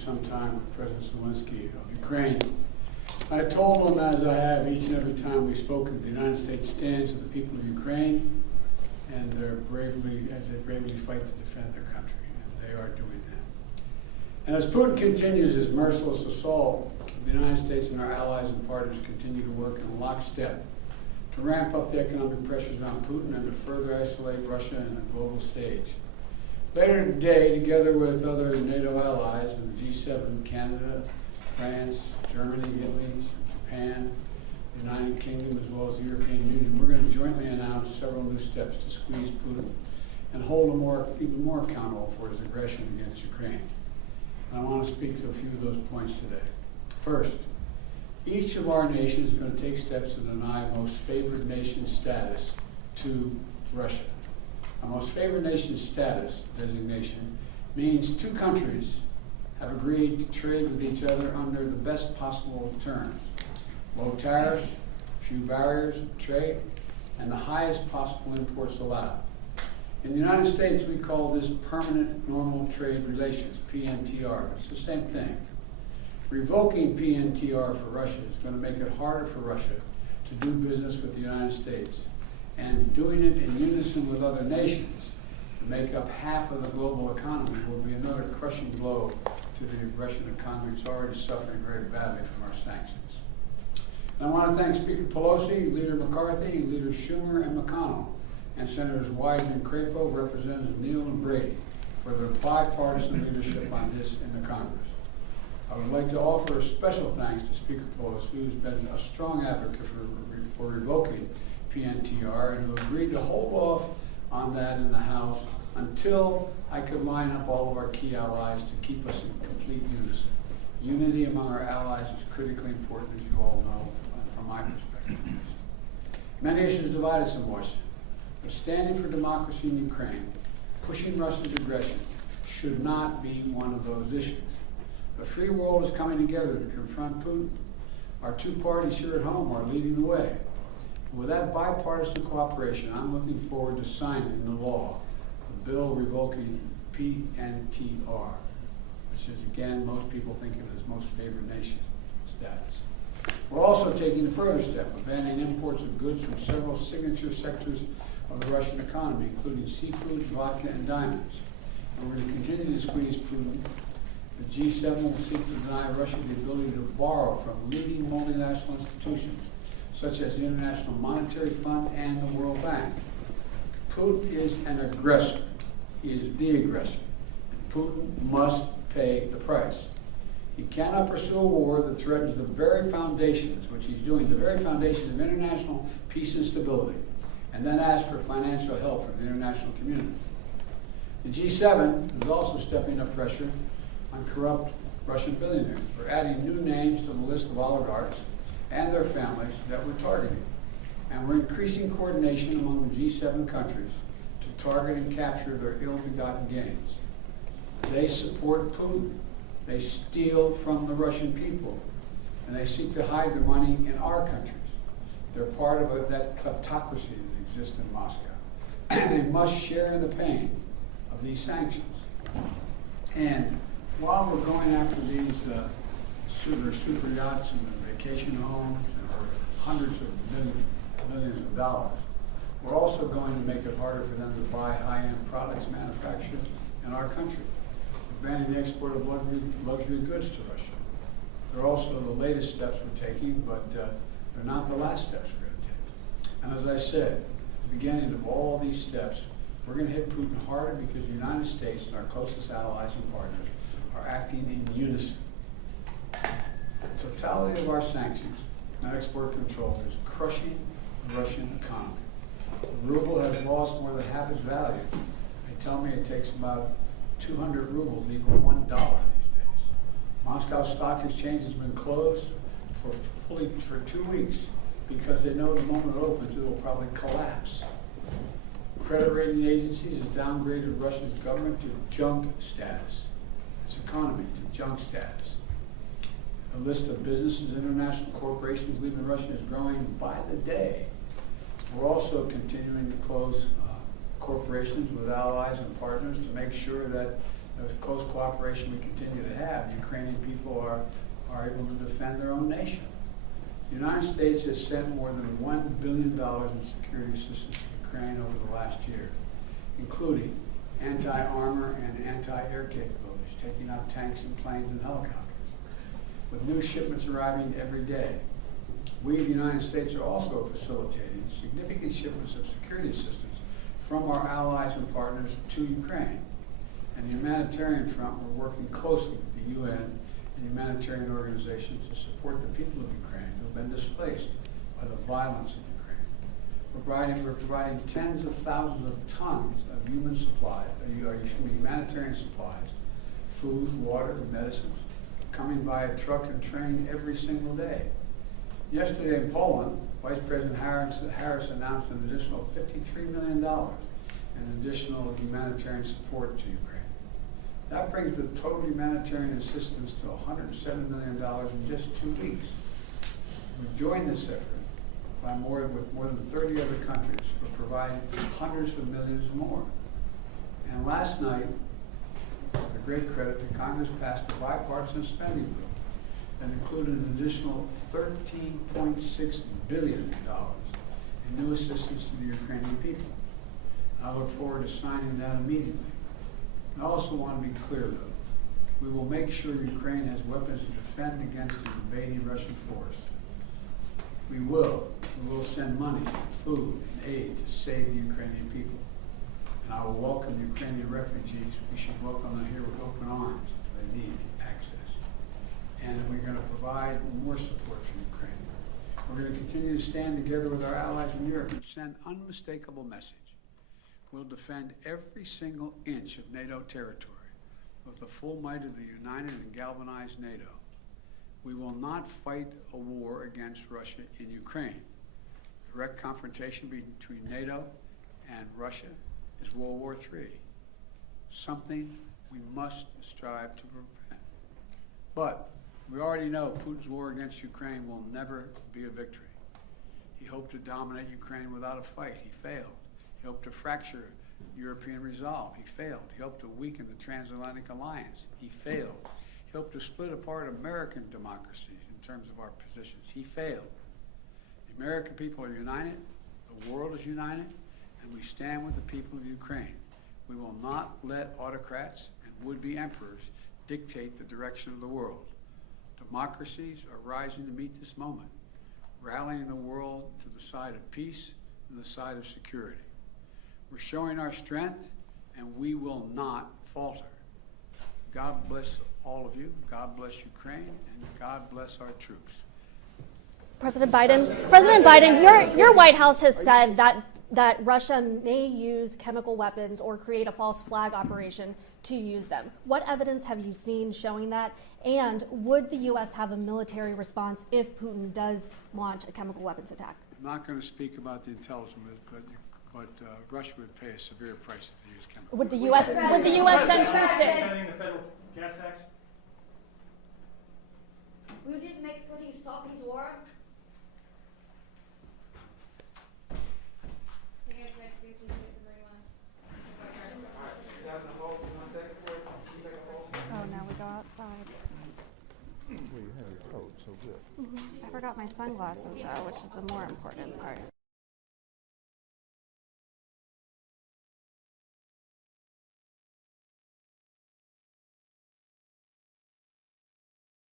some time with President Zelensky of Ukraine. I told him, as I have each and every time we've spoken, the United States stands with the people of Ukraine, and as they bravely fight to defend their country, and they are doing that. And as Putin continues his merciless assault, the United States and our allies and partners continue to work in lockstep to ramp up the economic pressures on Putin and to further isolate Russia in the global stage. Later today, together with other NATO allies and the G7, Canada, France, Germany, Italy, Japan, the United Kingdom, as well as the European Union, we're going to jointly announce several new steps to squeeze Putin and hold him even more accountable for his aggression against Ukraine. And I want to speak to a few of those points today. First, each of our nations is going to take steps to deny most favored nation status to Russia. A most favored nation status designation means two countries have agreed to trade with each other under the best possible terms. Low tariffs, few barriers of trade, and the highest possible imports allowed. In the United States, we call this permanent normal trade relations, PNTR. It's the same thing. Revoking PNTR for Russia is going to make it harder for Russia to do business with the United States. And doing it in unison with other nations to make up half of the global economy will be another crushing blow to the Russian economy. It's already suffering very badly from our sanctions. And I want to thank Speaker Pelosi, Leader McCarthy, Leaders Schumer and McConnell, and Senators Wyden and Crapo, Representatives Neal and Brady for their bipartisan leadership on this in the Congress. I would like to offer a special thanks to Speaker Pelosi, who's been a strong advocate for revoking PNTR and who agreed to hold off on that in the House until I could line up all of our key allies to keep us in complete unison. Unity among our allies is critically important, as you all know, from my perspective. Many issues divide us in Washington, but standing for democracy in Ukraine, pushing Russia's aggression, should not be one of those issues. The free world is coming together to confront Putin. Our two parties here at home are leading the way. With that bipartisan cooperation, I'm looking forward to signing into law the bill revoking PNTR, which is, again, most people think of it as most favored nation status. We're also taking a further step of banning imports of goods from several signature sectors of the Russian economy, including seafood, vodka, and diamonds. And we're going to continue to squeeze Putin. The G7 will seek to deny Russia the ability to borrow from leading multinational institutions, such as the International Monetary Fund and the World Bank. Putin is an aggressor. He is the aggressor. Putin must pay the price. He cannot pursue a war that threatens the very foundations, which he's doing, the very foundations of international peace and stability, and then ask for financial help from the international community. The G7 is also stepping up pressure on corrupt Russian billionaires. We're adding new names to the list of oligarchs and their families that we're targeting. And we're increasing coordination among the G7 countries to target and capture their ill-begotten gains. They support Putin. They steal from the Russian people. And they seek to hide their money in our countries. They're part of that kleptocracy that exists in Moscow. They must share in the pain of these sanctions. And while we're going after these super yachts and vacation homes for hundreds of millions of dollars, we're also going to make it harder for them to buy high-end products manufactured in our country. We're banning the export of luxury goods to Russia. They're also the latest steps we're taking, but they're not the last steps we're going to take. And as I said, at the beginning of all these steps, we're going to hit Putin harder because the United States and our closest allies and partners are acting in unison. The totality of our sanctions and export control is crushing the Russian economy. The ruble has lost more than half its value. They tell me it takes about 200 rubles equal $1 these days. Moscow Stock Exchange has been closed for 2 weeks because they know the moment it opens it will probably collapse. Credit rating agencies have downgraded Russia's government to junk status. Its economy to junk status. The list of businesses, international corporations leaving Russia is growing by the day. We're also continuing to close corporations with allies and partners to make sure that the close cooperation we continue to have, the Ukrainian people are able to defend their own nation. The United States has sent more than $1 billion in security assistance to Ukraine over the last year, including anti-armor and anti-air capabilities, taking out tanks and planes and helicopters, with new shipments arriving every day. We, the United States, are also facilitating significant shipments of security assistance from our allies and partners to Ukraine. And the humanitarian front, we're working closely with the UN and humanitarian organizations to support the people of Ukraine who have been displaced by the violence in Ukraine. We're providing tens of thousands of tons of humanitarian supplies, food, water, and medicines, coming by truck and train every single day. Yesterday in Poland, Vice President Harris announced an additional $53 million in additional humanitarian support to Ukraine. That brings the total humanitarian assistance to $107 million in just 2 weeks. We've joined this effort with more than 30 other countries who are providing hundreds of millions more. And last night, with a great credit to Congress, passed a bipartisan spending bill that included an additional $13.6 billion in new assistance to the Ukrainian people. I look forward to signing that immediately. I also want to be clear, though. We will make sure Ukraine has weapons to defend against the invading Russian force. We will send money, food, and aid to save the Ukrainian people. And I will welcome the Ukrainian refugees. We should welcome them here with open arms if they need access. And we're going to provide more support for Ukraine. We're going to continue to stand together with our allies in Europe and send unmistakable message. We'll defend every single inch of NATO territory with the full might of the united and galvanized NATO. We will not fight a war against Russia in Ukraine. Direct confrontation between NATO and Russia is World War III, something we must strive to prevent. But we already know Putin's war against Ukraine will never be a victory. He hoped to dominate Ukraine without a fight. He failed. He hoped to fracture European resolve. He failed. He hoped to weaken the transatlantic alliance. He failed. He hoped to split apart American democracies in terms of our positions. He failed. The American people are united. The world is united. And we stand with the people of Ukraine. We will not let autocrats and would-be emperors dictate the direction of the world. Democracies are rising to meet this moment, rallying the world to the side of peace and the side of security. We're showing our strength, and we will not falter. God bless all of you. God bless Ukraine, and God bless our troops. President Biden, your White House has said that Russia may use chemical weapons or create a false flag operation to use them. What evidence have you seen showing that? And would the U.S. have a military response if Putin does launch a chemical weapons attack? I'm not going to speak about the intelligence, but Russia would pay a severe price if they use chemical weapons. Would the U.S. send troops in? Defending the federal gas tax? Will this make Putin stop his war? Oh, now we go outside. Well, you have your coat, so good. I forgot my sunglasses, though, which is the more important part.